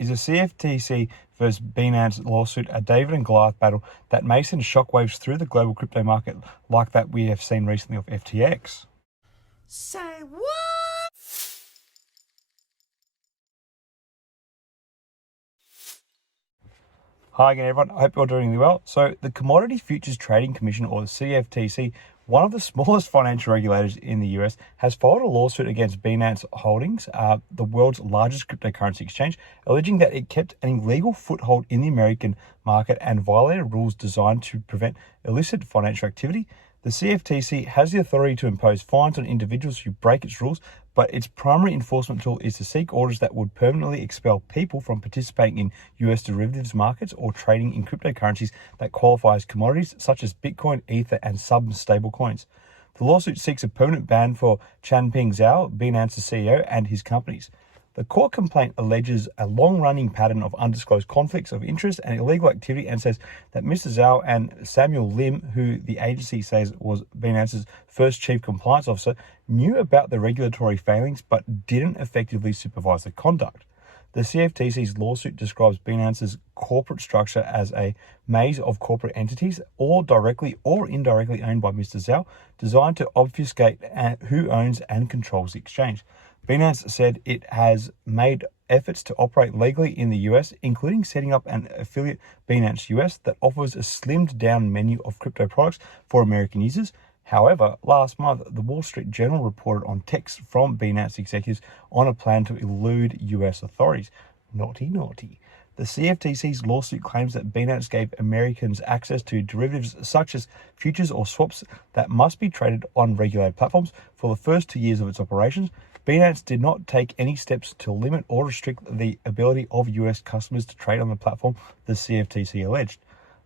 Is a CFTC versus Binance lawsuit a David and Goliath battle that may send shockwaves through the global crypto market like that we have seen recently of FTX? Say what? Hi again, everyone. I hope you're doing really well. So, the Commodity Futures Trading Commission, or the CFTC, one of the smallest financial regulators in the US, has filed a lawsuit against Binance Holdings, the world's largest cryptocurrency exchange, alleging that it kept an illegal foothold in the American market and violated rules designed to prevent illicit financial activity. The CFTC has the authority to impose fines on individuals who break its rules, but its primary enforcement tool is to seek orders that would permanently expel people from participating in US derivatives markets or trading in cryptocurrencies that qualify as commodities such as Bitcoin, Ether, and sub-stable coins. The lawsuit seeks a permanent ban for Changpeng Zhao, Binance's CEO, and his companies. The court complaint alleges a long-running pattern of undisclosed conflicts of interest and illegal activity and says that Mr. Zhao and Samuel Lim, who the agency says was Binance's first chief compliance officer, knew about the regulatory failings but didn't effectively supervise the conduct. The CFTC's lawsuit describes Binance's corporate structure as a maze of corporate entities, all directly or indirectly owned by Mr. Zhao, designed to obfuscate who owns and controls the exchange. Binance said it has made efforts to operate legally in the US, including setting up an affiliate, Binance US, that offers a slimmed down menu of crypto products for American users. However, last month, the Wall Street Journal reported on texts from Binance executives on a plan to elude US authorities. Naughty, naughty. The CFTC's lawsuit claims that Binance gave Americans access to derivatives such as futures or swaps that must be traded on regulated platforms for the first 2 years of its operations. Binance did not take any steps to limit or restrict the ability of US customers to trade on the platform, the CFTC alleged.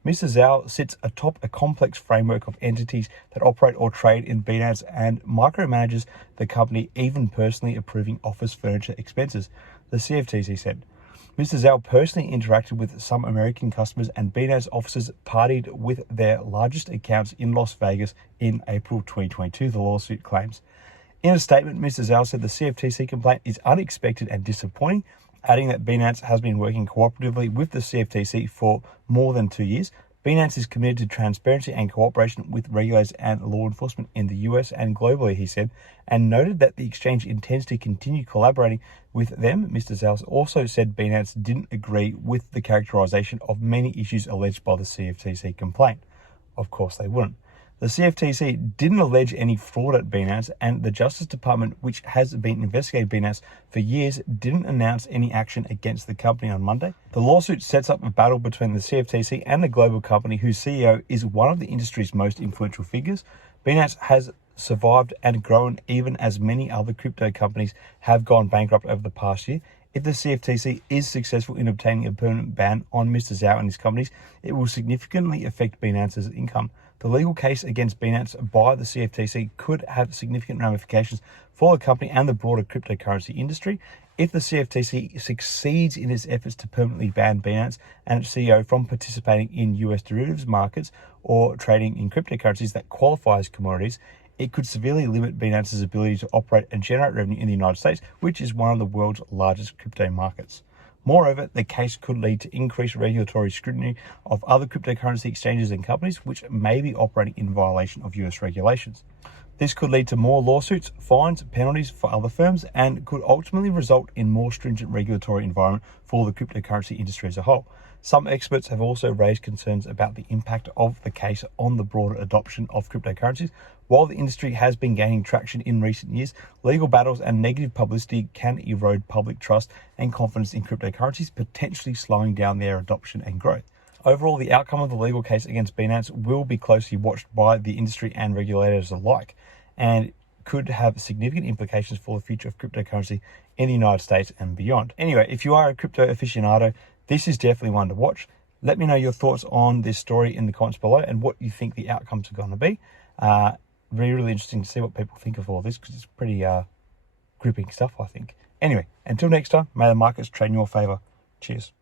Mr. Zhao sits atop a complex framework of entities that operate or trade in Binance and micromanages the company, even personally approving office furniture expenses, the CFTC said. Mr. Zhao personally interacted with some American customers, and Binance officers partied with their largest accounts in Las Vegas in April 2022, the lawsuit claims. In a statement, Mr. Zhao said the CFTC complaint is unexpected and disappointing, adding that Binance has been working cooperatively with the CFTC for more than 2 years. Binance is committed to transparency and cooperation with regulators and law enforcement in the US and globally, he said, and noted that the exchange intends to continue collaborating with them. Mr. Zhao also said Binance didn't agree with the characterization of many issues alleged by the CFTC complaint. Of course they wouldn't. The CFTC didn't allege any fraud at Binance, and the Justice Department, which has been investigating Binance for years, didn't announce any action against the company on Monday. The lawsuit sets up a battle between the CFTC and the global company whose CEO is one of the industry's most influential figures. Binance has survived and grown even as many other crypto companies have gone bankrupt over the past year. If the CFTC is successful in obtaining a permanent ban on Mr. Zhao and his companies, it will significantly affect Binance's income. The legal case against Binance by the CFTC could have significant ramifications for the company and the broader cryptocurrency industry. If the CFTC succeeds in its efforts to permanently ban Binance and its CEO from participating in US derivatives markets or trading in cryptocurrencies that qualify as commodities, it could severely limit Binance's ability to operate and generate revenue in the United States, which is one of the world's largest crypto markets. Moreover, the case could lead to increased regulatory scrutiny of other cryptocurrency exchanges and companies which may be operating in violation of US regulations. This could lead to more lawsuits, fines, penalties for other firms, and could ultimately result in more stringent regulatory environment for the cryptocurrency industry as a whole. Some experts have also raised concerns about the impact of the case on the broader adoption of cryptocurrencies. While the industry has been gaining traction in recent years, legal battles and negative publicity can erode public trust and confidence in cryptocurrencies, potentially slowing down their adoption and growth. Overall, the outcome of the legal case against Binance will be closely watched by the industry and regulators alike, and could have significant implications for the future of cryptocurrency in the United States and beyond. Anyway, if you are a crypto aficionado, this is definitely one to watch. Let me know your thoughts on this story in the comments below and what you think the outcomes are going to be. Really interesting to see what people think of all this, because it's pretty gripping stuff, I think. Anyway, until next time, may the markets trade in your favor. Cheers.